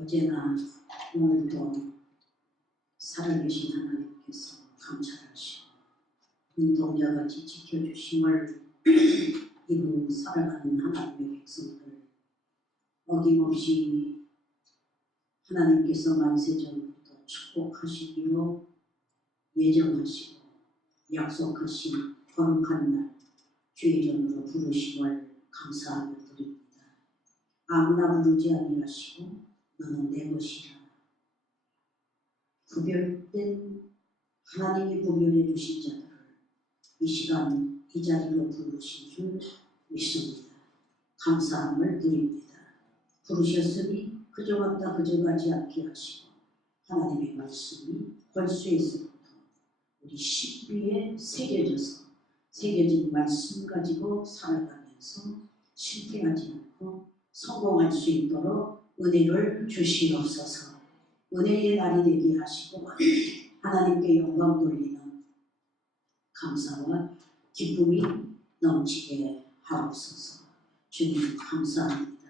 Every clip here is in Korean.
어제나 오늘도 살아계신 하나님께서 감찰하시고 눈동자같이 지켜주심을 이룬 살아가는 하나님의 백성들, 어김없이 하나님께서 만세전부터 축복하시기로 예정하시고 약속하신 거룩한 날 주의 전으로 부르심을 감사하며 드립니다. 아무나 부르지 아니하시고 너는 내 것이라. 구별된 하나님이 구별해 주신 자들을 이 시간 이 자리로 부르신 줄 믿습니다. 감사함을 드립니다. 부르셨으니 그저 왔다 그저 가지 않게 하시고 하나님의 말씀이 벌수에서부터 우리 신비에 새겨진 말씀 가지고 살아가면서 실패하지 않고 성공할 수 있도록 은혜를 주시옵소서. 은혜의 날이 되게 하시고 하나님께 영광 돌리는 감사와 기쁨이 넘치게 하옵소서. 주님 감사합니다.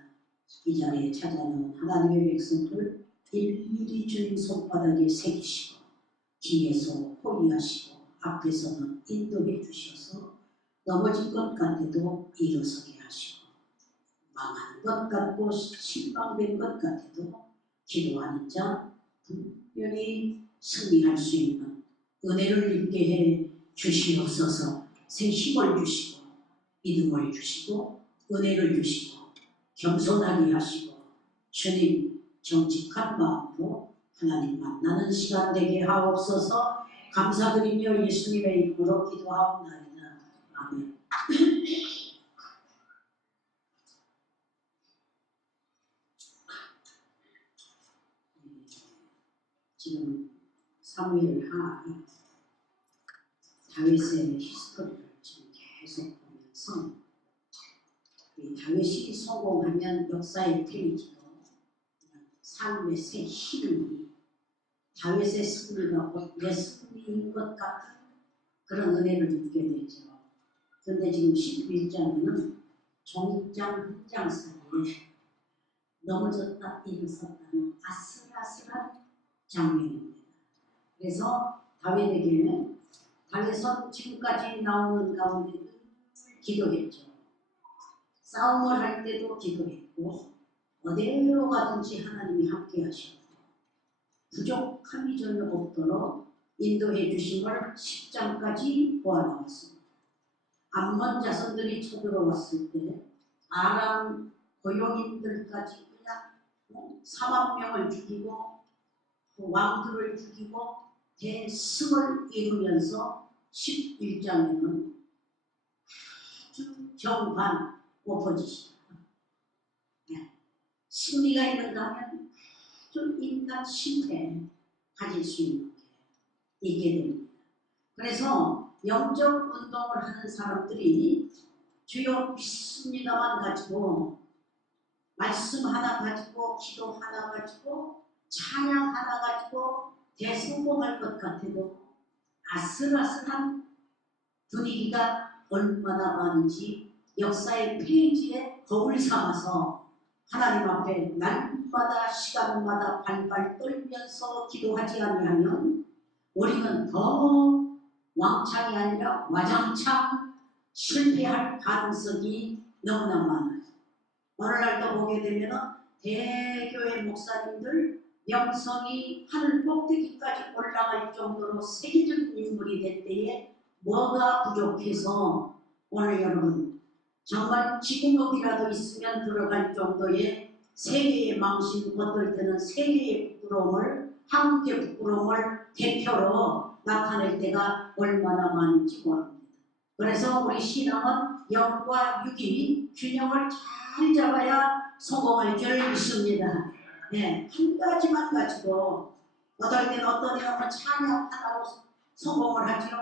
이 자리에 찾아놓은 하나님의 백성들 일일이 주님 손바닥에 새기시고 뒤에서 호위하시고 앞에서는 인도해 주셔서 넘어진 것 같아도 일어서게 하시고 망한 것 같고 실망된 것 같아도 기도하는 자 분명히 승리할 수 있는 은혜를 입게 해 주시옵소서. 새 힘을 주시고 믿음을 주시고 은혜를 주시고 겸손하게 하시고 주님 정직한 마음으로 하나님 만나는 시간 되게 하옵소서. 감사드리며 예수님의 이름으로 기도하옵나이다. 아멘. 지금 사무엘하 다윗의 히스토리를 지금 계속 보면서 이 다윗이 성공하면 역사의 페이지도 삶의 새 힘이 다윗의 승리가 곧 내 승리인 것 같은 그런 은혜를 느끼게 되죠. 그런데 지금 11장에는 종이장 한 장 사이에 넘어졌다 일어섰다는 아슬아슬한 장면입니다. 그래서 다윗에게는 다윗은 지금까지 나오는 가운데 늘 기도했죠. 싸움을 할 때도 기도했고 어디로 가든지 하나님이 함께 하셨고 부족함이 전혀 없도록 인도해 주심을 10장까지 보아나왔습니다. 암몬 자손들이 쳐들어왔을 때 아람 고용인들까지 그냥 4만 명을 죽이고 왕들을 죽이고 대승을 이루면서 11장에는 아주 정반 오퍼지시다. 승리가 있는가 하면 좀 인간 실패 가질 수 있는 게 있게 됩니다. 그래서 영적 운동을 하는 사람들이 주요 믿습니다만 가지고 말씀 하나 가지고 기도 하나 가지고 찬양 하나 가지고 대성공할 것 같아도 아슬아슬한 분위기가 얼마나 많은지 역사의 페이지에 거울 삼아서 하나님 앞에 날마다 시간마다 발발 떨면서 기도하지 아니하면 우리는 더 왕창이 아니라 와장창 실패할 가능성이 너무나 많아요. 오늘날도 보게 되면 대교회 목사님들 명성이 하늘 꼭대기까지 올라갈 정도로 세계적인 인물이 될 때에 뭐가 부족해서 오늘 여러분 정말 지구먹이라도 있으면 들어갈 정도의 세계의 망신, 어떨 때는 세계의 부끄러움을, 한국의 부끄러움을 대표로 나타낼 때가 얼마나 많은지 모릅니다. 그래서 우리 신앙은 영과 육이 균형을 잘 잡아야 성공할 줄 믿습니다. 네, 한 가지만 가지고 어떨 때는 어떤 이는 찬양 하나로 성공을 하지요.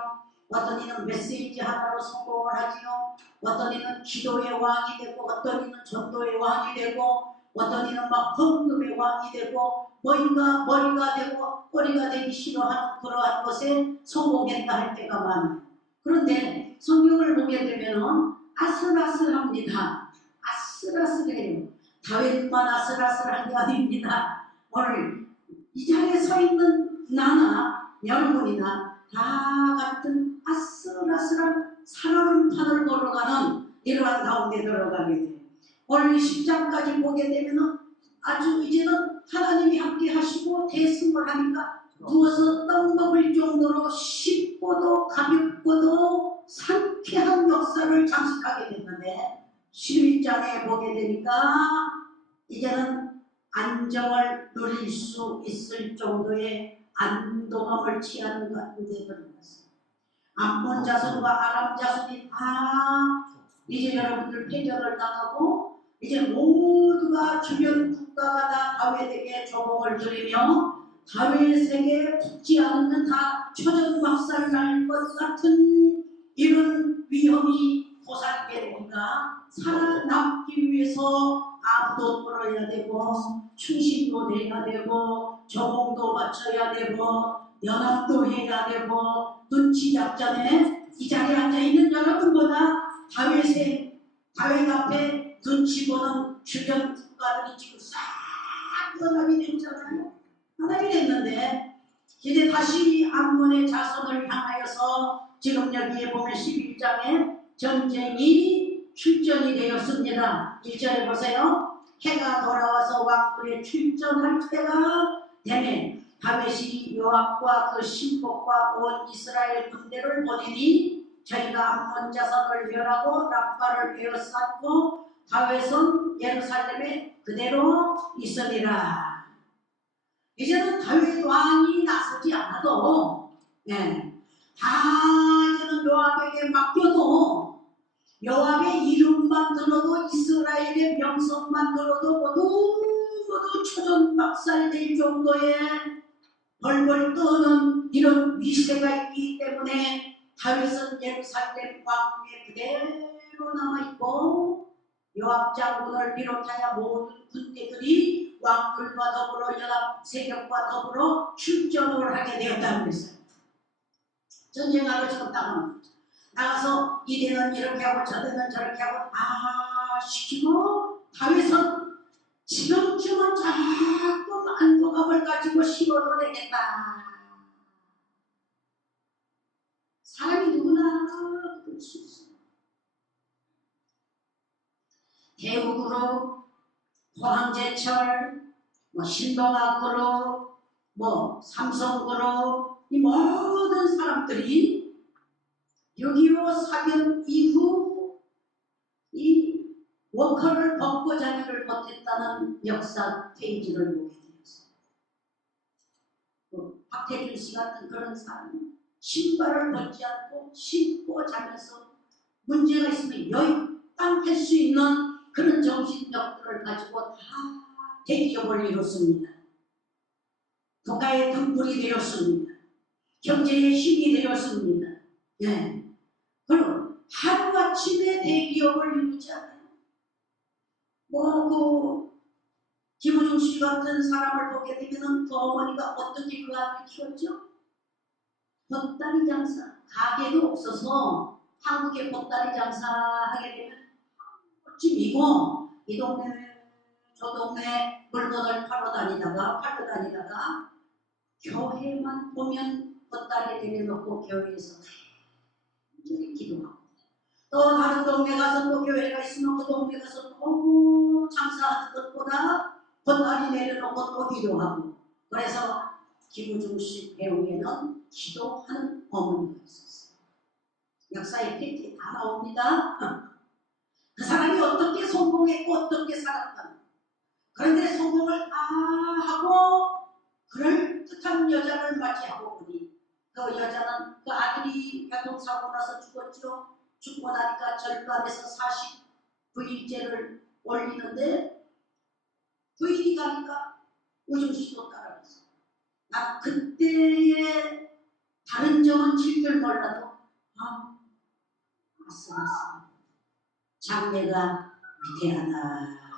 어떤 이는 메시지 하나로 성공을 하지요. 어떤 이는 기도의 왕이 되고 어떤 이는 전도의 왕이 되고 어떤 이는 막 헌금의 왕이 되고 머리가 되고 꼬리가 되기 싫어하는 그러한 것에 성공했다 할 때가 많아요. 그런데 성경을 보게 되면 아슬아슬합니다. 아슬아슬해요. 다윗만 아슬아슬한 게 아닙니다. 오늘 이 자리에 서 있는 나나 여러분이나 다 같은 아슬아슬한 살얼음판을 걸어가는 이러한 가운데 들어가게 돼요. 오늘 10장까지 보게 되면 아주 이제는 하나님이 함께 하시고 대승을 하니까 누워서 떡 먹을 정도로 쉽고도 가볍고도 상쾌한 역사를 장식하게 됐는데 11장에 보게 되니까 이제는 안정을 누릴 수 있을 정도의 안동함을 취하는 가운데 들어갔어요. 암몬 자손과 아람 자손이 다 이제 여러분들 패전을 당하고 이제 모두가 주변 국가가 다 다윗에게 조공을 드리며 다윗에게 붙지 않으면 다 초전박살 날 것 같은 이런 위험이 도사리게 되니까 살아남기 위해서 암도 떨어야 되고 충신도 내야 되고 조공도 바쳐야 되고 연합도 해야 되고 눈치 작전에 이 자리에 앉아있는 여러분보다 다윗 앞에 눈치 보는 주변 국가들이 지금 싹 연합이 됐잖아요. 연합이 됐는데 이제 다시 암몬의 자손을 향하여서 지금 여기에 보면 11장에 전쟁이 출전이 되었습니다. 1절에 보세요. 해가 돌아와서 왕들의 출전할 때가 되면 다윗이 요압과 그 신복과 온 이스라엘 군대를 보내니 저희가 암몬 자손을 멸하고 라빠를 에워쌌고 다윗은 예루살렘에 그대로 있으리라. 이제는 다윗 왕이 나서지 않아도 다 이제는 요압에게 맡겨도 요압의 이름만 들어도 이스라엘의 명성만 들어도 모두 초전박살될 정도의 벌벌 떠는 이런 위세가 있기 때문에 다윗은 예루살렘 왕궁에 그대로 남아있고 요압 장군을 비롯하여 모든 군대들이 왕들과 더불어 연합 세력과 더불어 출전을 하게 되었다고 했어요. 전쟁하러 쳤다고 나가서 이대는 이렇게 하고 저대는 저렇게 하고 다 시키고 다윗은 지금쯤은 조금 안도감을 가지고 시도를 되겠다. 사람이 누구나 그럴 수 있어요. 대우그룹, 포항제철, 신동아그룹, 삼성그룹 이 모든 사람들이 6.25 사변 이후 이 워커를 벗고 자기를 버텼다는 역사 페이지를 보게 되었어요. 박태준 씨 같은 그런 사람이 신발을 벗지 않고 신고 자면서 문제가 있으면 여의땅 할 수 있는 그런 정신력들을 가지고 다 대기업을 이뤘습니다. 국가의 등불이 되었습니다. 경제의 힘이 되었습니다. 그리고 하루아침에 대기업을 이루지 않아요. 김우중 씨 같은 사람을 보게 되면 그 어머니가 어떻게 그 아들을 키웠죠? 보따리 장사, 가게도 없어서 한국에 보따리 장사하게 되면 찜이고 이 동네 저 동네 물건을 팔러 다니다가 교회만 보면 보따리 내려놓고 교회에서 기도하고 또 다른 동네 가서 또 교회가 있으면 그 동네 가서 또 장사하는 것보다 보따리 내려놓고 또 기도하고 그래서 김우중 씨 배우에는 기도하는 어머니가 있었어요. 역사의 페이지에 다 나옵니다. 그 사람이 어떻게 성공했고 어떻게 살았다. 그런데 성공을 다 하고 그럴듯한 여자를 맞이하고 보니 그 여자는 그 아들이 교통사고 나서 죽었죠. 죽고 나니까 절간에서 49일째를 올리는데 부인이 가니까 우중씨도 따라갔어. 나 그때의 다른 점은 질줄 몰라도 아슬아슬 장래가 위대하다.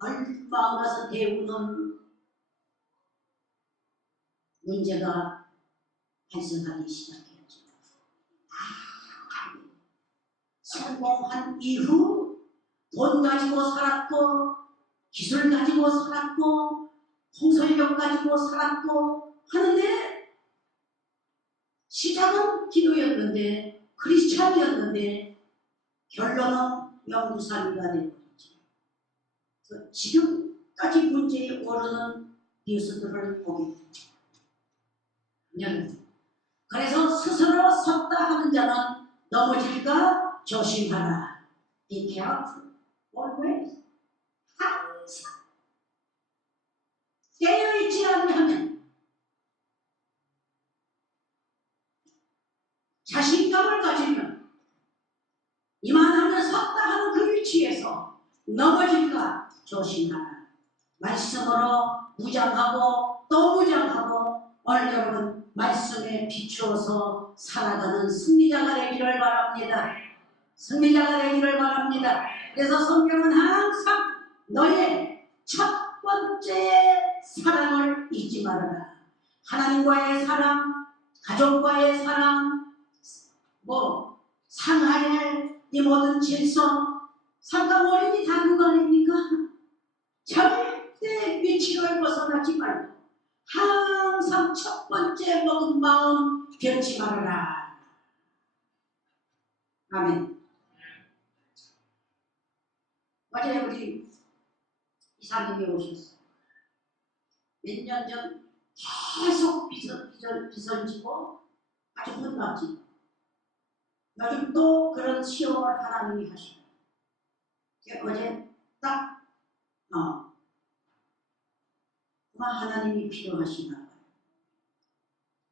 얼마 안 가서 대우는 문제가 발생하기 시작했죠. 성공한 이후 돈 가지고 살았고 기술 가지고 살았고 통솔력 가지고 살았고 하는데 시작은 기도였는데 크리스찬이었는데 결론은 영구사미가 되어버리지. 지금까지 문제에 오르는 뉴스들을 보게 되죠. 그래서 스스로 섰다 하는 자는 넘어질까 조심하라. Be careful. Always. 항상 깨어있지 않으면 자신감을 가지면 이만하면 섰다 하는 그 위치에서 넘어질까 조심하라. 말씀으로 무장하고 또 무장하고 오늘 여러분 말씀에 비추어서 살아가는 승리자가 되기를 바랍니다. 승리자가 되기를 바랍니다. 그래서 성경은 항상 너의 첫 번째 사랑을 잊지 말아라. 하나님과의 사랑, 가족과의 사랑, 상하의 이 모든 질서, 삼가 어린이 다 그거 아닙니까? 절대 위치를 벗어나지 말고 항상 첫 번째 먹은 마음 변치 말아라. 아멘. 어제 우리 이사님이 오셨어요. 몇 년 전 계속 비선지고 아주 혼났지. 요즘 또 그런 시험을 하나님이 하셔요. 어제 딱 하나님이 필요하시나 봐요.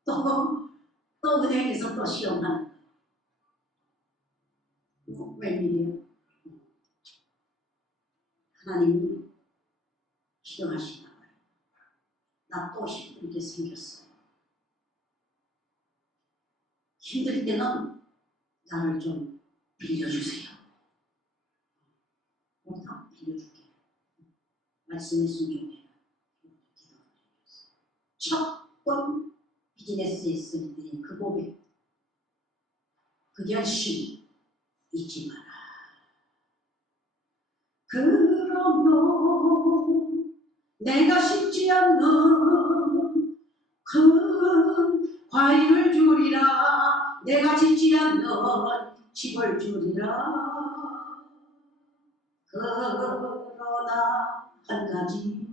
또 은행에서 또 시험하는 거예요. 웬일이에요? 하나님이 필요하시나 봐요. 나 또 힘들게 생겼어요. 힘들 때는 나를 좀 빌려주세요. 다 빌려줄게. 말씀에 순종해라. 첫 번 비즈니스 했을 때 그 고백, 그 결심 잊지 마라. 그러면 내가 심지 않는 큰 과일을 주리라. 내가 짓지 않는 집을 주리라. 그러나 한 가지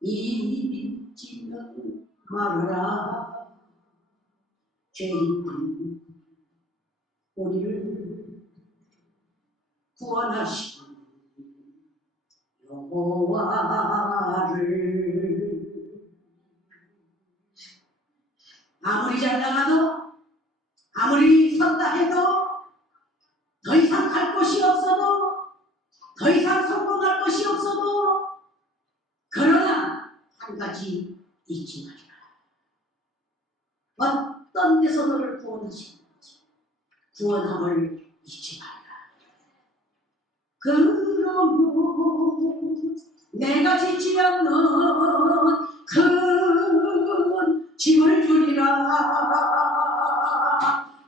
잊지는 말아라. 죄인 우리를 구원하신 여호와를 아무리 잘 나가도 아무리 선다 해도 더 이상 갈 곳이 없어도 더 이상 성공할 것이 없어도 그러나 한 가지 잊지 말라. 어떤 데서 너를 구원하시는지 구원함을 잊지 말라. 그러면 내가 짓지 않는 큰 집을 주리라.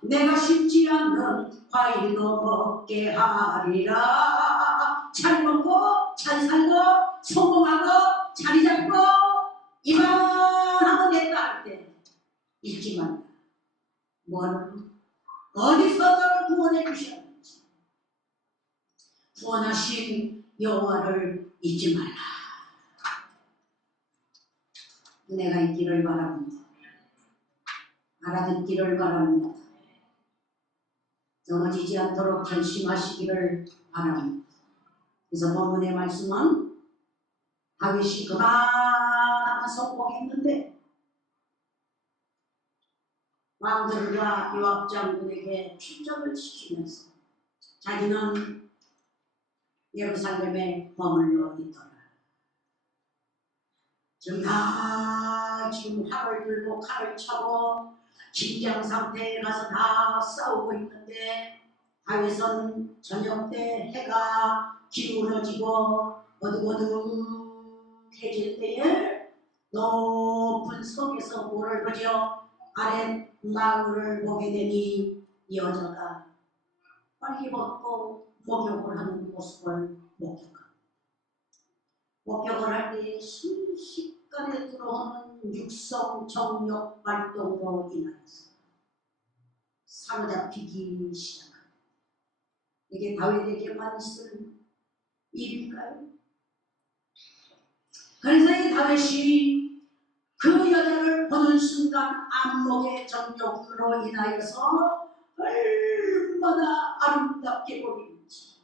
내가 심지 않는 과일도 먹게 하리라. 잘 먹고 잘 살고 성공하고 자리 잡고 이만하면 됐다 할 때 잊지 말라. 어디서 너를 구원해 주셨는지 구원하신 여호와를 잊지 말라. 은혜가 있기를 바랍니다. 알아듣기를 바랍니다. 넘어지지 않도록 결심하시기를 바랍니다. 그래서 본문의 말씀은 다윗이 그만한 성공했는데 왕들과 요압 장군에게 출정을 시키면서 자기는 예루살렘에 머물러 있더라. 지금 활을 들고 칼을 차고 긴장 상태에 가서 다 싸우고 있는데 다윗은 저녁 때 해가 기울어지고 어둑어둑해질 때에 높은 성에서 볼을 그저 아랫 마을을 보게 되니 여자가 빨리 벗고 목욕을 하는 모습을 목격합니다. 목격을 할 때 순식간에 들어오는 육성 정력 활동으로 인하여서 사로잡히기 시작합니다. 이게 다윗에게만 있을 일일까요? 그래서 이 다윗이 그 여자를 보는 순간 안목의 정욕으로 인하여서 얼마나 아름답게 보이는지,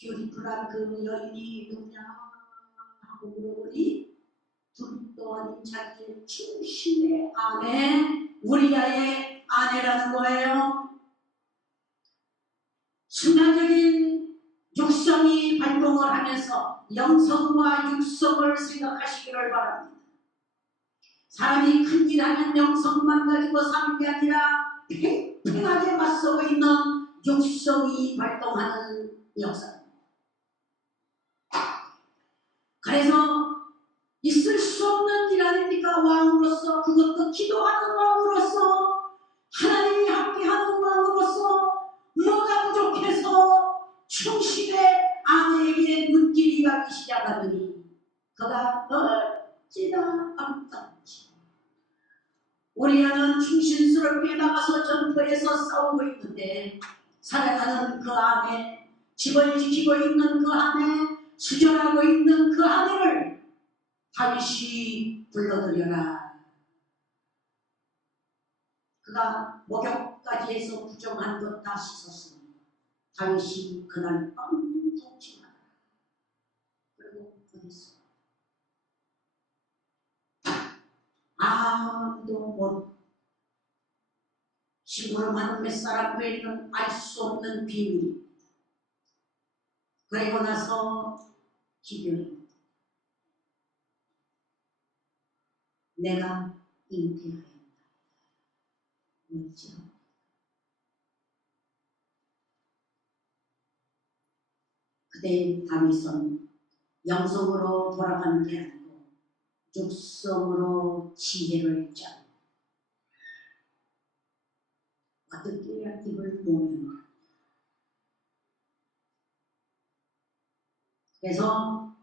뷰티풀한 그 여인이 누구냐 하고 물어보니 둘 또한 자기의 충신의 아내 우리아의 아내라는 거예요. 순간적인 육성이 발동을 하면서 영성과 육성을 생각하시기를 바랍니다. 사람이 큰일 하면 영성만 가지고 사는 게 아니라 팽팽하게 맞서고 있는 육성이 발동하는 역사입니다. 그래서 있을 수 없는 일 아닙니까? 왕으로서, 그것도 기도하는 왕으로서, 하나님이 함께하는 왕으로서 뭐가 부족해서 충신의 아내에게 눈길이 가기 시작하더니 그가 어찌나 아름다운지. 우리아는 충신스럽게 나가서 전투에서 싸우고 있는데 사랑하는 그 아내, 집을 지키고 있는 그 아내, 수절하고 있는 그 아내를 다윗이 불러들여라. 그가 목욕까지 해서 부정한 것 다 씻었습니다. 다윗이 그날 밤 통치하라. 그리고 보냈습니다. 아무도 모르고 심부름하는 몇 사람 외에는 알 수 없는 비밀입니다. 그리고 나서 기별입니다. 내가 잉태하였다. 멋지다. 그때 다윗은 영성으로 돌아가는 게 아니고 육성으로 지혜를 짜. 어떻게 해야 이걸 모면을. 그래서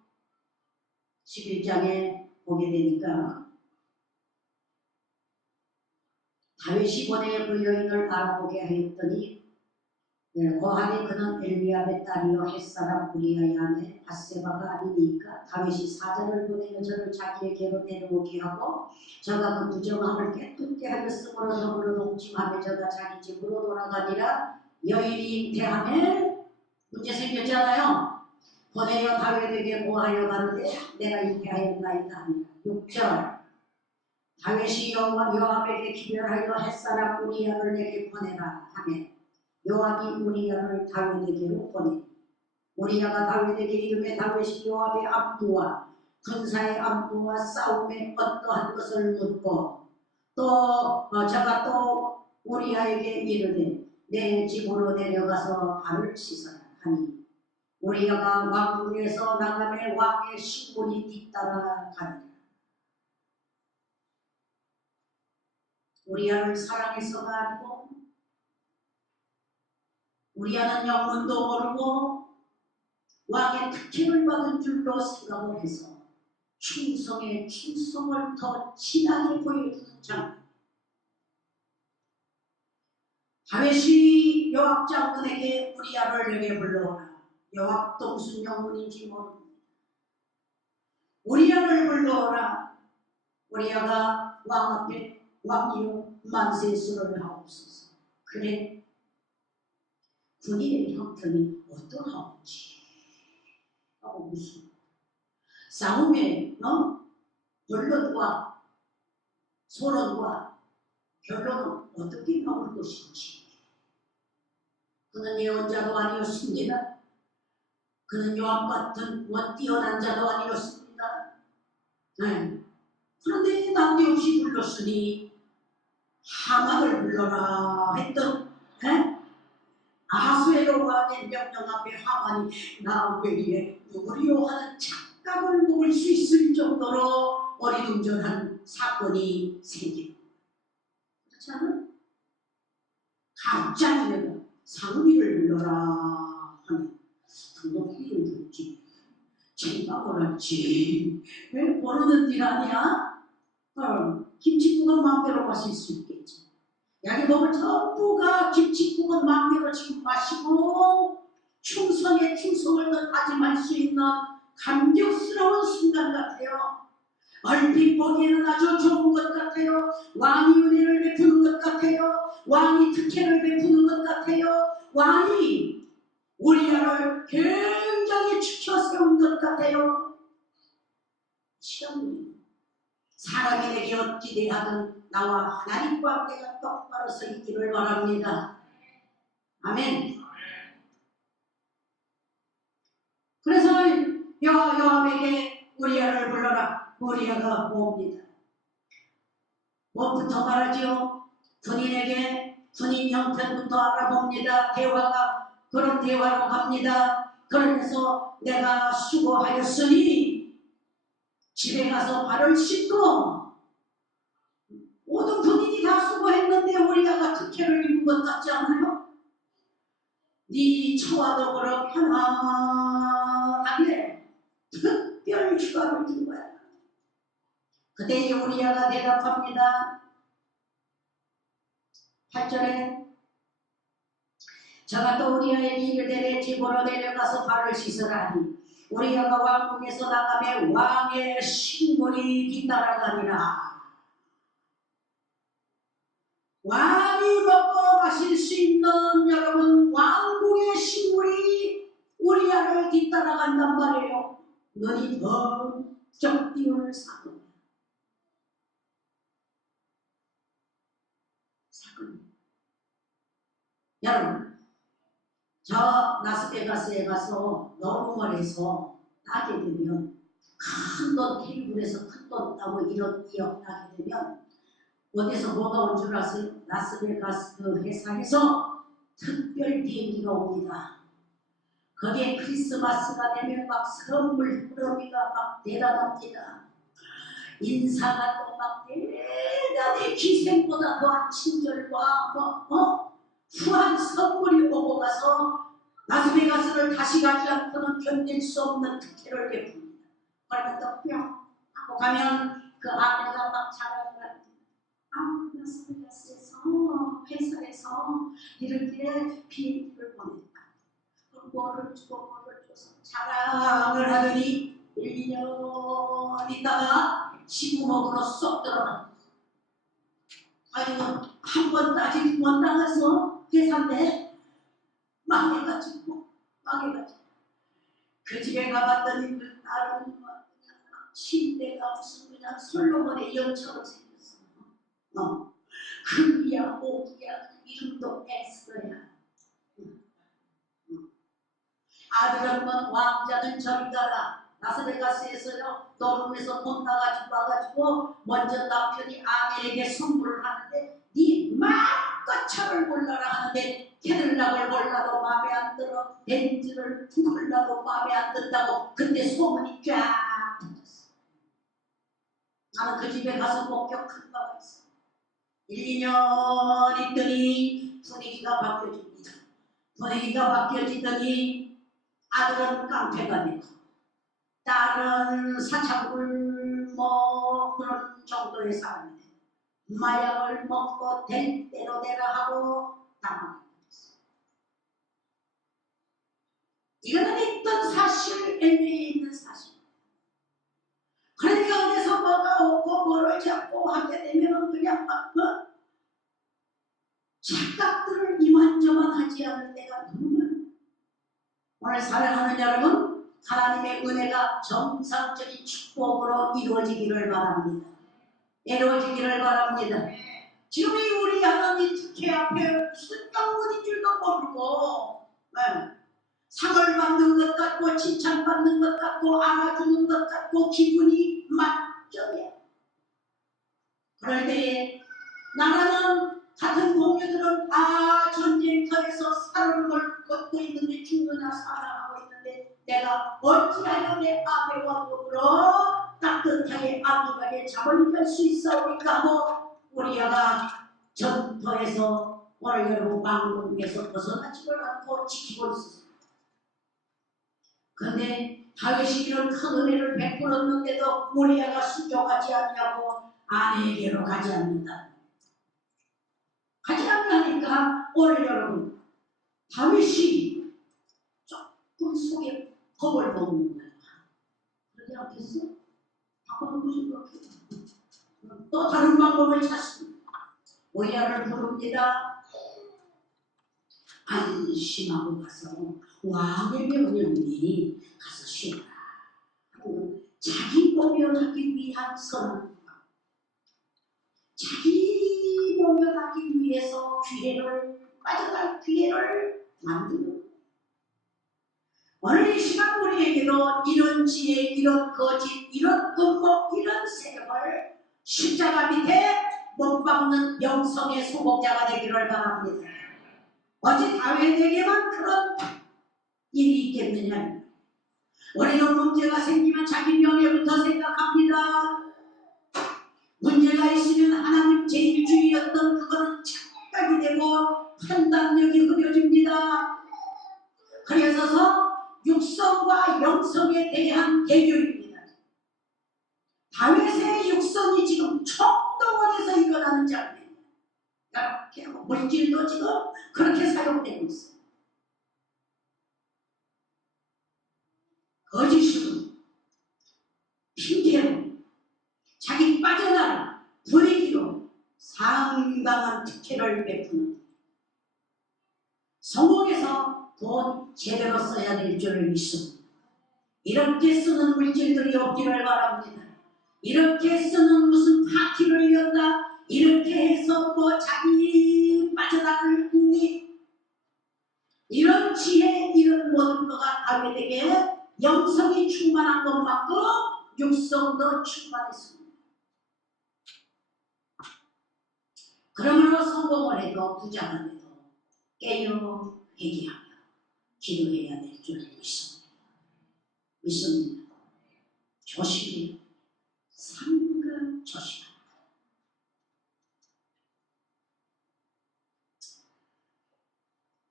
11장에 보게 되니까 다윗이 보내 그 여인을 알아보게 하였더니 거하니 그는 엘리압의 딸이요 햇사람 우리아의 아내 바세바가 아니니까 다윗이 사자를 보내며 저를 자기에게로 데려오게 하고 저가 그 부정함을 깨끗게 하였으므로 더불어 동침하며 저가 자기 집으로 돌아가니라. 여인이 잉태하며 문제 생겼잖아요. 보내어 다윗에게 고하여 가는데 내가 잉태하였나이다 하니라. 6절 다윗이 요압에게 기별하여 햇사람 우리아를 내게 보내라 하며 요압이 우리아를 다윗에게로 보내. 우리아가 다윗에게 이르매 다윗이 요압의 암부와 군사의 암부와 싸움의 어떠한 것을 묻고 또 저가 또 우리아에게 이르되 내 집으로 내려가서 발을 씻어라 하니 우리아가 왕궁에서 나가매 왕의 신분이 뒤따라 가니라. 우리아를 사랑해서가 아니고 우리아는 영문도 모르고 왕의 특혜를 받은 줄로 생각을 해서 충성의 충성을 더 진하게 보여주는 장면. 다윗이 요압 장군에게 우리아를 내게 불러오라. 요압도 무슨 영문인지 모릅니다. 우리아를 불러오라. 우리아가 왕 앞에 왕이여 만세수를 하옵소서. 그래 군인의 형편이 어떠하온지 하고 무슨 싸움의 본론과 소론과 결론은 어떻게 나올 것인지. 그는 예언자도 아니었습니다. 그는 요압 같은 뛰어난 자도 아니었습니다. 그런데 난데없이 불렀으니 하만을 불러라 했던 아수에로 왕의 명령 앞에 하만이 나 외리에 누구리요 하는 착각을 먹을 수 있을 정도로 어리둥절한 사건이 생깁니다. 그렇지 않아? 갑자기 내가 상비를 불러라 하면 등록비를 줬지. 생각을 할지 왜 모르는 일 아니야? 김치국은 마음대로 마실 수 있겠지. 야기먹을 전부가 김치국은 마음대로 지금 마시고 충성에 충성을 더 다짐할 수 있는 감격스러운 순간 같아요. 얼핏 보기에는 아주 좋은 것 같아요. 왕이 은혜를 베푸는 것 같아요. 왕이 특혜를 베푸는 것 같아요. 왕이 우리야를 굉장히 지켜 세운 것 같아요. 시험이 사람이 내게 어찌 대하든 나와 하나님과 함께가 똑바로 서 있기를 바랍니다. 아멘. 그래서 요압에게 우리야를 불러라. 우리야가 옵니다. 뭐부터 말하지요? 군인에게 군인 형편부터 알아봅니다. 대화가 그런 대화로 갑니다. 그러면서 내가 수고하였으니 집에 가서 발을 씻고, 모든 군인이 다 수고했는데 우리야가 특혜를 입은 것 같지 않아요? 네 처와 더불어 편안하게 특별 휴가를 준 거야. 그때 우리야가 대답합니다. 8절에 저가 또 우리야에게 이르되 집으로 내려가서 발을 씻으라 하니 우리야가 왕궁에서 나가매 왕의 식물이 뒤따라가니라. 왕이 먹고 마실 수 있는 여러분 왕궁의 식물이 우리야를 뒤따라간단 말이에요. 눈이 번쩍 띄우는 사건. 여러분, 저 라스베가스에 가서 너무멀해서 나게 되면 큰 돈 테이블에서 큰 돈 따고 이런 기억 나게 되면 어디서 뭐가 온 줄 아세요? 라스베가스 그 회사에서 특별 비행기가 옵니다. 거기에 크리스마스가 되면 막 선물 흐러미가 막 대단합니다. 인사가 또 막 대단히 기생보다 더한 친절과 후한 선물이 오고 가서 라스베가스를 다시 가지 않고는 견딜 수 없는 특혜를 베풉니다. 그러면 또 뿅 하고 가면 그 아내가 막 자랑을 합니다. 라스베가스에서 회사에서 이렇게 비행기를 보냈다. 그럼 뭐를 주고 뭐를 줘서 자랑을 하더니 1, 2년 있다가 시부먹으로 쏙 들어가. 아이고 한 번 따지고 못 나가서 회사인데 망해가지고 그 집에 가봤더니 그 딸은 그냥 침대가 무슨 그냥 솔로몬의 영처럼 생겼어. 금이야 옥이야 이름도 에스더야. 아들은 왕자는 저리 가라. 라스베가스에서요 노름에서 돈 따가지고 와가지고 먼저 남편이 아내에게 선물을 하는데 네 마음껏 차를 골라라 하는데 캐들락을 골라도 마음에 안 들어, 벤츠를 골라도 마음에 안 든다고. 근데 소문이 쫙 퍼졌어. 나는 그 집에 가서 목격한 바가 있어. 1, 2년 있더니 분위기가 바뀌어집니다. 분위기가 바뀌어지더니 아들은 깡패가 되고 딸은 사차불 그런 정도의 사람이 돼. 마약을 먹고 될 대로 되라 하고 당하게 됐어. 이거는 있던 사실, 엘리에 있는 사실. 그러니까 어디서 뭐가 오고 뭐를 잡고 하게 되면 그냥 막 착각들을 이만저만 하지 않을 때가 너무 많아요. 오늘 사랑하는 여러분, 하나님의 은혜가 정상적인 축복으로 이루어지기를 바랍니다. 이루어지기를 바랍니다. 지금 이 우리 하나님 특혜 앞에 무슨 영문인 줄도 모르고 상을 받는 것 같고 칭찬받는 것 같고 안아주는 것 같고 기분이 만점이야. 그럴 때에 나라는 같은 동료들은 다 전쟁터에서 살을 걷고 있는데 죽느냐 살아가고 있는데 내가 어찌하여 내 아내와 더불어 따뜻하게 안전하게 잠을 잘 수 있사오니까 하고 우리아가 전터에서 오늘 여러분 왕궁에서 벗어나지를 않고 지키고 있었어요. 그런데 다윗이 이런 큰 은혜를 베풀었는데도 우리아가 순종하지 않냐고 아내에게로 가지 않는다. 가지 않으니까 오늘 여러분 다윗이 조금 속에 겁을 먹는 거야. 그러지 않겠어? 바꿔놓고 싶어. 또 다른 방법을 찾습니다. 우리아를 부릅니다. 안심하고 가서 왕의 명령이 가서 쉬어라. 자기 모면하기 위한 선언, 자기 모면하기 위해서 빠져갈 기회를 만드는. 오늘 이 시간 우리에게도 이런 지혜, 이런 거짓, 이런 음모, 이런 세력을 십자가 밑에 못 박는 영성의 소복자가 되기를 바랍니다. 어제 다윗에게만 그런 일이 있겠느냐. 우리는 문제가 생기면 자기 명예부터 생각합니다. 문제가 있으면 하나님 제일주의였던 그거는 착각이 되고 판단력이 흐려집니다. 그래서 육성과 영성에 대한 대결입니다. 다윗의 육성이 지금 총동원해서 일어나는 장면이에요. 이렇게 물질도 지금 그렇게 사용되고 있어요. 거짓으로, 핑계로, 자기 빠져나간 분위기로 상당한 특혜를 베푸는, 성공해서 돈 제대로 써야 될 줄을 믿습니다. 이렇게 쓰는 물질들이 없기를 바랍니다. 이렇게 쓰는 무슨 파티를 연다, 이렇게 해서 자기 빠져나갈 궁리, 이런 지혜, 이런 모든 거가 다윗에게 영성이 충만한 것만큼 육성도 충만했습니다. 그러므로 성공을 해도 부자가 돼도 깨어 회개하며 기도해야 될 줄 믿습니다. 조심히, 상급 조심합니다.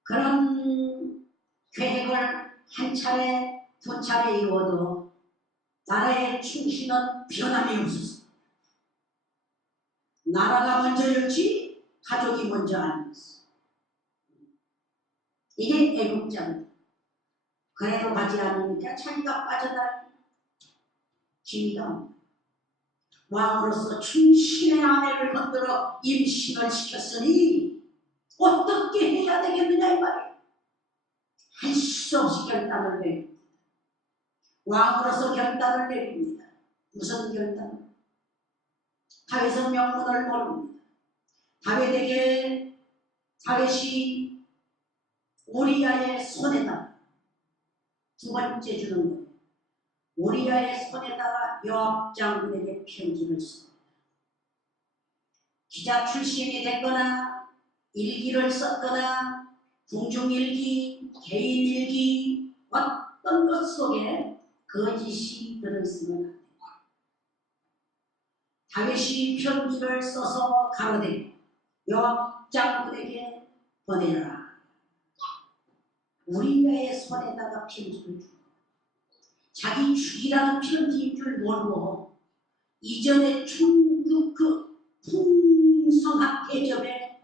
그런 계획을 한 차례 두 차례 이루어도 나라의 충신은 변함이 없었습니다. 나라가 먼저였지 가족이 먼저 아니었어. 이게 애국자입니다. 그래도 가지 않으니까 자기가 빠져나갈 기미가 왕으로서 충신의 아내를 건드려 임신을 시켰으니 어떻게 해야 되겠느냐 이 말이에요. 할 수 없이 결단을 내립니다. 왕으로서 결단을 내립니다. 무슨 결단? 다윗은 명분을 모릅니다. 다윗이 우리아의 손에다가 두 번째 주는 거예요. 우리아의 손에다가 요압 장군에게 편지를 씁니다. 기자 출신이 됐거나 일기를 썼거나 궁중일기, 개인일기, 어떤 것 속에 거짓이 들어있으면 안 됩니다. 다윗이 편지를 써서 가로되 요압 장군에게 보내라. 우리아의 손에다가 편지를 주고 자기 죽이라는 편지인 줄 모르고 이전에 그 풍성한 대접에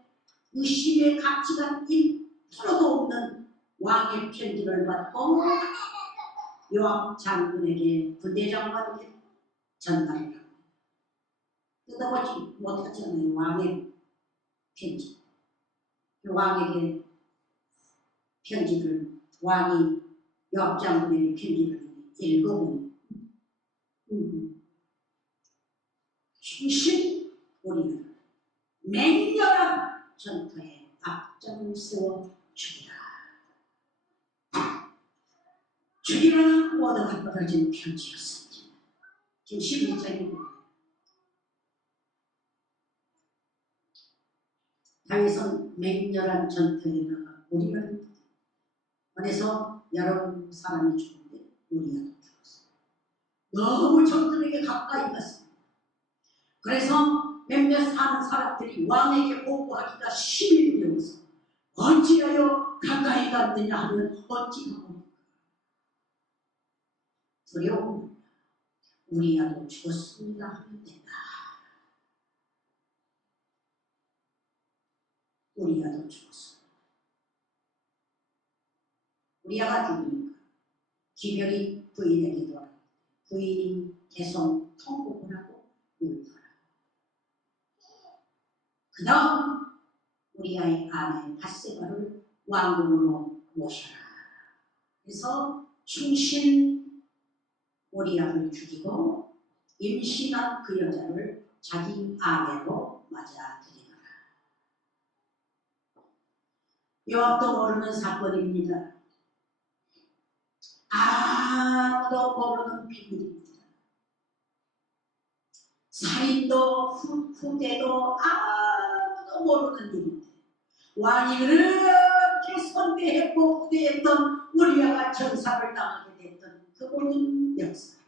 의심의 가치가 1%도 없는 왕의 편지를 받고 요압 장군에게 군대장관에게 전달을 합니다. 뜯어보지 못하잖아요. 왕의 편지. 왕에게 편지를, 왕이 요압 장군에게 편지를 읽어보니 충신 우리가 맹렬한 전투에 앞장을 세워 죽이라는 워드가 떨어진 편지였습니다. 지금 11장입니다. 다윗은 맹렬한 전투에다가 우리아를 그래서 여러 사람이 죽는데 우리아도 죽었어요. 너무 적들에게 가까이 갔습니다. 그래서 몇몇 사는 사람들이 왕에게 보고하기가 힘이 되어서 어찌하여 가까이 갔느냐 하면 어찌하고 두려움. 우리야도 죽었습니다 하면 된다. 우리야도 죽었습니다. 우리야가 죽으니까 기별이 부인에게 돌아. 부인이 계속 통곡을 하고 울더라. 그 다음 우리야의 아내 밧세바를 왕궁으로 모셔라. 그래서 충신 우리야를 죽이고 임신한 그 여자를 자기 아내로 맞아들이더라. 요압도 모르는 사건입니다. 아무도 모르는 비밀입니다. 살인도 후대도 아무도 모르는 일인데 왕이 그렇게 선대했고 후대했던 우리야가 전사를 당하게 됐던 그 모든 역사.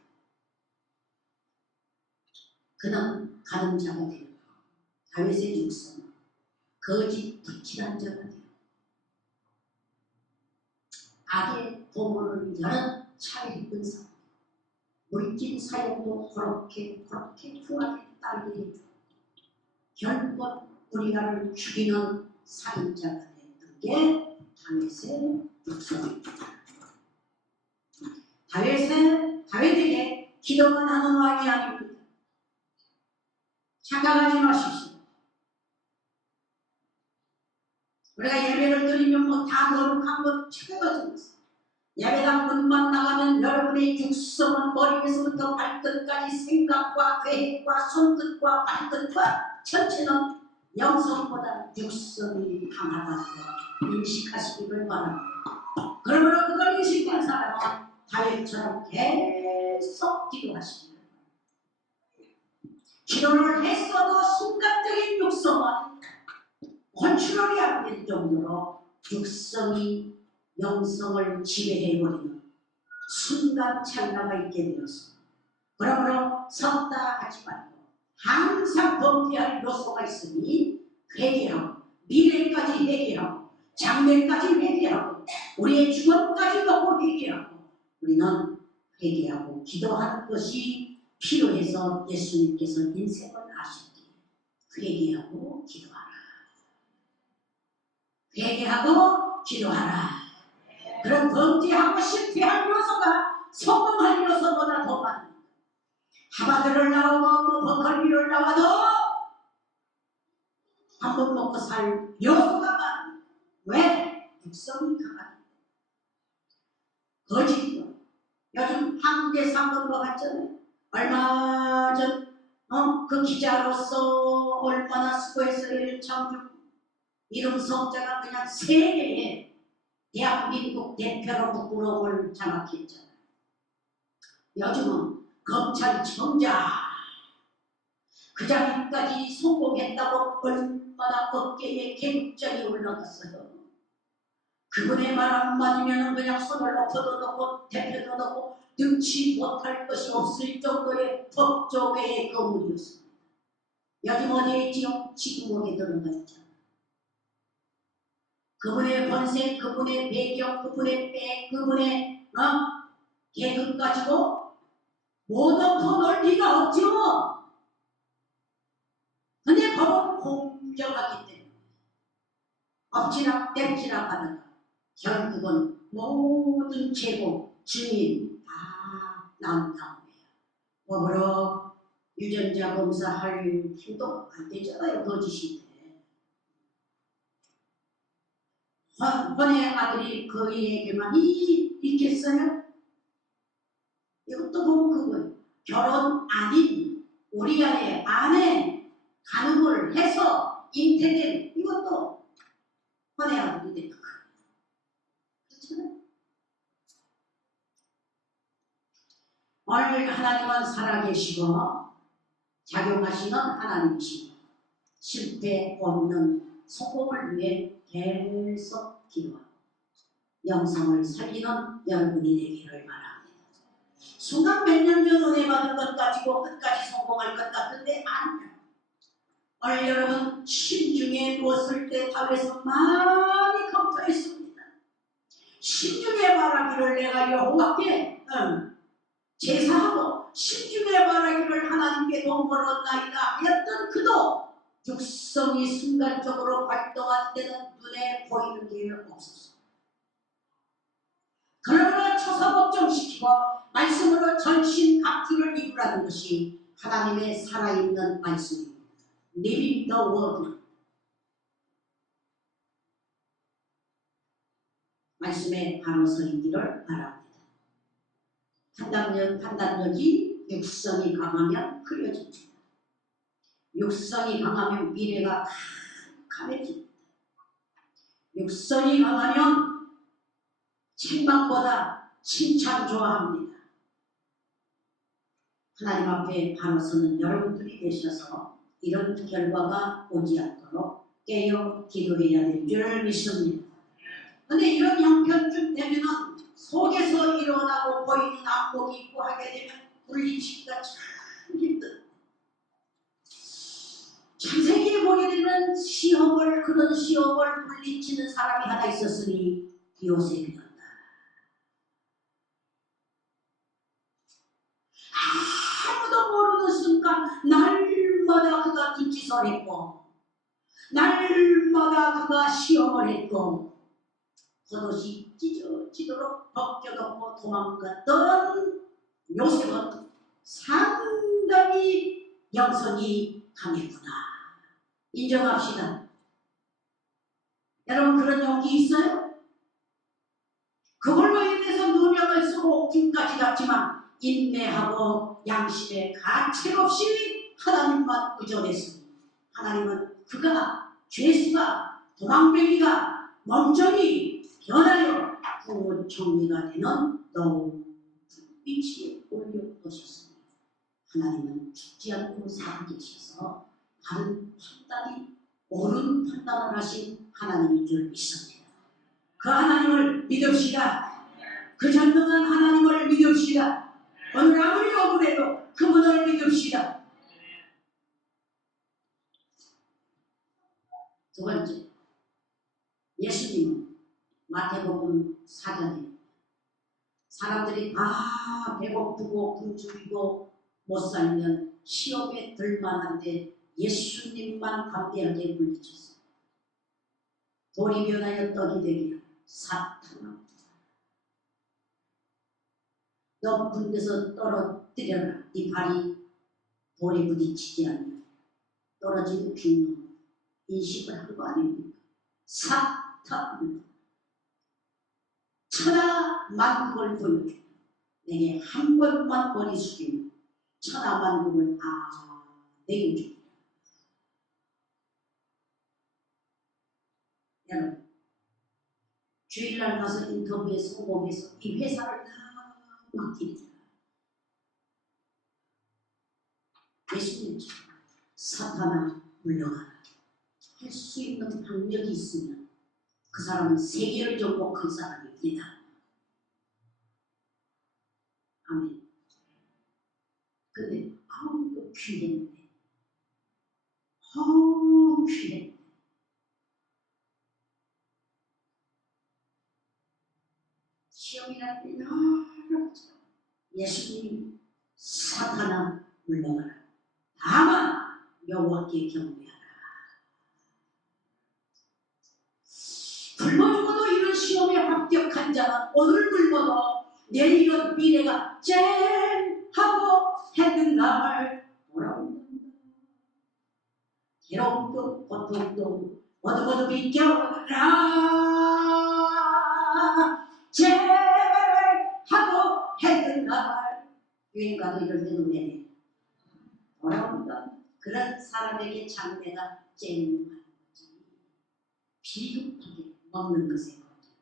그는 가늠자가 되었고 다윗의 육성 거짓 불길한 자가 되었고 악의 도모를 여러 차례 입은 사람, 물질 사용도 그렇게 후하게 따르게 해주고 결국 우리가를 죽이는 살인자가 됐던 게 다윗의 육성입니다. 다윗에게 기도만 하는 왕이 아닙니다. 착각하지 마십시오. 우리가 예배를 드리면 다 거룩한 것 착각하지 마세요. 예배당 문만 나가면 여러분의 육성은 머리에서부터 발끝까지 생각과 계획과 손끝과 발끝과 전체는 영성보다 육성이 강하다는 것 인식하시기를 바랍니다. 그러므로 그걸 인식한 사람은 다윗처럼 계속 기도하시기를 바랍니다. 기도를 했어도 순간적인 육성은 컨트롤이 안 될 정도로 육성이 영성을 지배해버리는 순간 찰나가 있게 되었습니다. 그러므로 섰다 하지 말고 항상 범죄할 요소가 있으니 회개하고 미래까지 회개하고 장래까지 회개하고 우리의 죽음까지 놓고 회개하고 우리는 회개하고 기도하는 것이 필요해서 예수님께서 인생을 하셨기에 회개하고 기도하라. 회개하고 기도하라. 그런 범죄하고 실패할 요소가 성공할 요소보다 더 많습니다. 하바드를 나오고 버컬비를 나와도 한 번 먹고 살 요소가 많습니다. 왜? 육성이 강하다. 거짓도 요즘 한국에서 한 번 봤잖아요. 얼마 전 그 기자로서 얼마나 수고해서 일을 참 이름 성자가 그냥 세계에 대한민국 대표로 부끄러움을 장악했잖아요. 요즘은 검찰청장 그 자리까지 성공했다고 얼마나 어깨에 계급장이 올라갔어요. 그분의 말 한마디면 그냥 손을 엎어도 놓고 대표도 놓고 능치 못할 것이 없을 정도의 법조계의 거물이었습니다. 요즘 어디에 지구목에 들어가 있잖아요. 그분의 권세, 그분의 배경, 그분의 백, 그분의 계급 가지고 못 엎어놓을 리가 없죠. 근데 법은 공정하기 때문에 엎치락 땜치락 하다가 결국은 모든 제보, 증인 다 나온 다음에 법으로 유전자 검사할 힘도 안 되잖아요. 거짓인데. 헌의 아들이 그에게만 있겠어요? 이것도 보면 그거예요. 결혼 아닌 우리아의 아내 간음을 해서 잉태된 이것도 헌의 아들이 되는 거예요. 그렇잖아요. 오늘 하나님은 살아계시고 작용하시는 하나님이시고 실패 없는 성공을 위해 계속 기도하고 영성을 살리는 여러분이 되기를 바랍니다. 순간 몇 년 전 은혜 받은 것 가지고 끝까지 성공할 것 같은데 아니야. 오늘 여러분 신중에 누웠을 때 다윗은 많이 검토했습니다. 신중에 말하기를 내가 여호와께 제사하고 신중에 말하기를 하나님께 동물었나이다 하였던 그도 육성이 순간적으로 활동할 때는 눈에 보이는 게 없었어. 그러나 처사 걱정시키고 말씀으로 전신갑주를 입으라는 것이 하나님의 살아있는 말씀입니다. Living the word. 말씀에 바로 서 있기를 바랍니다. 판단력이 육성이 강하면 흐려집니다. 육성이 강하면 미래가 캄캄해집니다. 육성이 강하면 책망보다 칭찬 좋아합니다. 하나님 앞에 바로 서는 여러분들이 되셔서 이런 결과가 오지 않도록 깨어 기도해야 될 줄 믿습니다. 그런데 이런 형편쯤 되면은 속에서 일어나고 보이는 안목이 있고 하게 되면 분리치기가 참 힘듭니다. 창세기에 보게 되면 그런 시험을 물리치는 사람이 하나 있었으니 요셉이었다. 아무도 모르는 순간 날마다 그가 눈짓을 했고 날마다 그가 시험을 했고 겉옷이 찢어지도록 벗겨놓고 도망갔던 요셉은 상당히 영성이 강했구나. 인정합시다. 여러분 그런 용기 있어요? 그걸로 인해서 누명을 쓰고 옥중까지 갔지만 인내하고 양심에 가책 없이 하나님만 의존했습니다. 하나님은 그가 죄수가 도망뱅이가 멍청이 변하여 구원 정리가 되는 높은 위치에 올려놓으셨습니다. 하나님은 죽지 않고 살아계셔서 바른 판단이 옳은 판단을 하신 하나님인 줄 믿습니다. 그 하나님을 믿읍시다. 그 전능한 하나님을 믿읍시다. 오늘 아무리 억울해도 그분을 믿읍시다. 두 번째, 예수님은 마태복음 4장에 사람들이 다 배고프고 굶주리고 못 살면 시험에 들만한데 예수님만 담대하게 물리쳤어요. 돌이 변하여 떡이 되기를 사탄아 높은 데서 떨어뜨려라. 네 발이 돌에 부딪히지 않는 떨어지는 죽는 인식을 한 거 아닙니까? 사탄 천하만국을 보여주며 내게 한 번만 머리 숙이면 천하만국을 다 내게 주리라. 여러분 주일날 가서 인터뷰에 성공해서 이 회사를 다 맡기니까 예수님처럼 사탄아 물러가라 할 수 있는 방력이 있으면 그 사람은 세계를 정복한 사람입니다. 아멘. 근데 아우 귀했는데 귀했는데 시험이라는 게 여러 가지가 예수님이 사탄아 물러가라. 다만 여호와께 경배하라. 굶어 죽어도 이런 시험에 합격한 자는 오늘 굶어도 내일은 미래가 쨍하고 해든 날 돌아온다. 괴로움도 고통도 모두 비껴라. 쨍하고 해든 날 유행 가도 이럴 때 노래네. 돌아온다. 그런 사람에게 장래가 쨍한 거지. 비급하게 먹는 것에 걸리고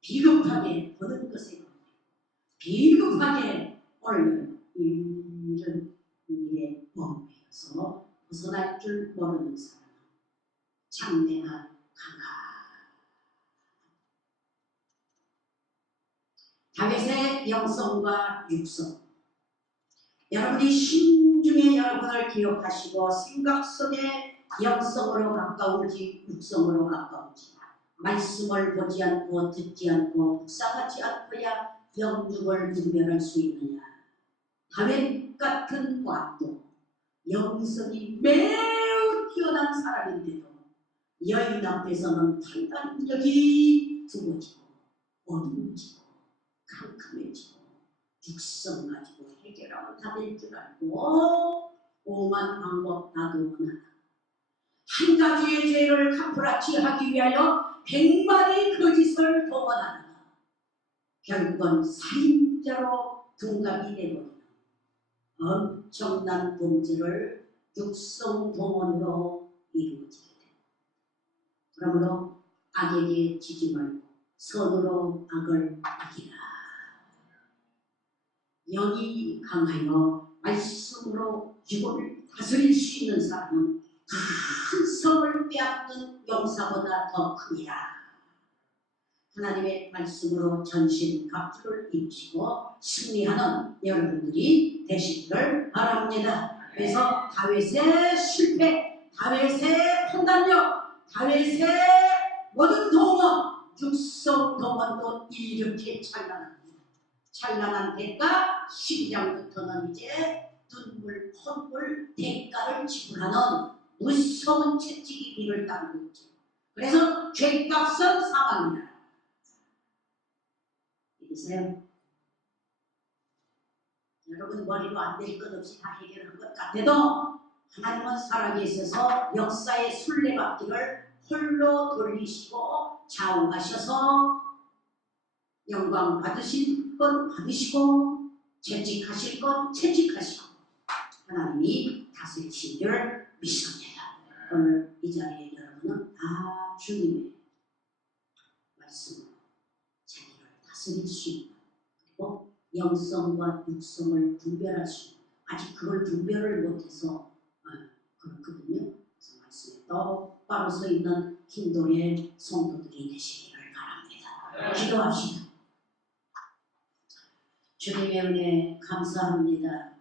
비급하게 보는 것에 걸리고 비급하게 올려 이런 일에 멍매여서 벗어날 줄 모르는 사람은 장래가 강하. 다윗의 영성과 육성. 여러분이 신중에 여러분을 기억하시고 생각 속에 영성으로 가까운지 육성으로 가까운지 말씀을 보지 않고 듣지 않고 묵상하지 않고야 영육을 분별할 수 있느냐. 다윗 같은 왕도 영성이 매우 뛰어난 사람인데도 여인 앞에서는 판단력이 두어지고 어두워지고 캄캄해지고 육성 가지고 해결하면 다 될 줄 알고 오만 방법 나도 원하다. 한 가지의 죄를 갚으라치 하기 위하여 100마리 거짓을 동원하다가 결국은 살인자로 둔갑이 되버리는 엄청난 범죄를 육성 동원으로 이루어지게 됩니다. 그러므로 악에게 지지 말고 선으로 악을 이기라. 영이 강하여 말씀으로 육을 다스릴 수 있는 사람은 큰 성을 빼앗는 용사보다 더 큽니다. 하나님의 말씀으로 전신 갑주를 입히고 승리하는 여러분들이 되시기를 바랍니다. 그래서 다윗의 실패, 다윗의 판단력, 다윗의 모든 동원, 육성 동원도 이렇게 찬란한 대가 12장부터는 이제 눈물, 콧물, 대가를 지불하는 무서운 채찍이 비를 따르고 있죠. 그래서 죄값은 사망이다. 믿으세요? 여러분 머리로 안 될 것 없이 다 해결한 것 같아도 하나님은 살아계셔서 역사의 순례받기를 홀로 돌리시고 좌우하셔서 영광 받으실 건 받으시고 채찍하실 건 채찍하시고 하나님이 다스리시기를 믿습니다. 오늘 이 자리에 여러분은 다 주님의 말씀으로 자기를 다스릴 수 있는 그리고 영성과 육성을 분별할 수 있는 아직 그걸 분별을 못해서 그렇거든요. 그래서 말씀에 똑바로 서 있는 힘돌의 성도들이 되시기를 바랍니다. 기도합시다. 주님의 은혜 감사합니다.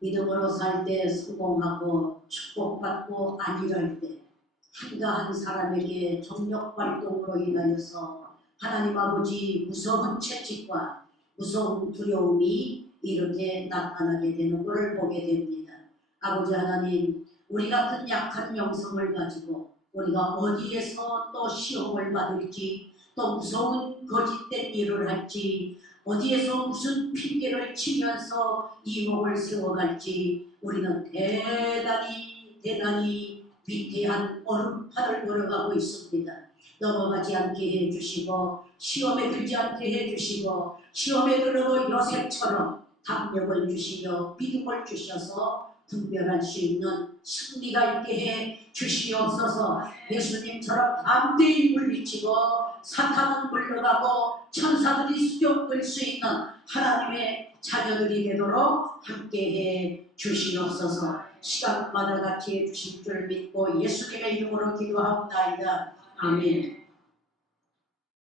믿음으로 살 때 성공하고 축복받고 안일할 때 한가한 사람에게 정력 활동으로 인하여서 하나님 아버지 무서운 채찍과 무서운 두려움이 이렇게 나타나게 되는 것을 보게 됩니다. 아버지 하나님, 우리 같은 약한 영성을 가지고 우리가 어디에서 또 시험을 받을지 또 무서운 거짓된 일을 할지 어디에서 무슨 핑계를 치면서 이목을 세워갈지 우리는 대단히 위태한 얼음판을 걸어가고 있습니다. 넘어가지 않게 해주시고 시험에 들지 않게 해주시고 시험에 들어도 요셉처럼 담력을 주시며 믿음을 주셔서 분별할 수 있는 승리가 있게 해 주시옵소서. 예수님처럼 담대히 물리치고 사탄은 물러가고 천사들이 수종될 수 있는 하나님의 자녀들이 되도록 함께해 주시옵소서. 시간마다 같이 해주실 줄 믿고 예수님의 이름으로 기도합니다. 아멘.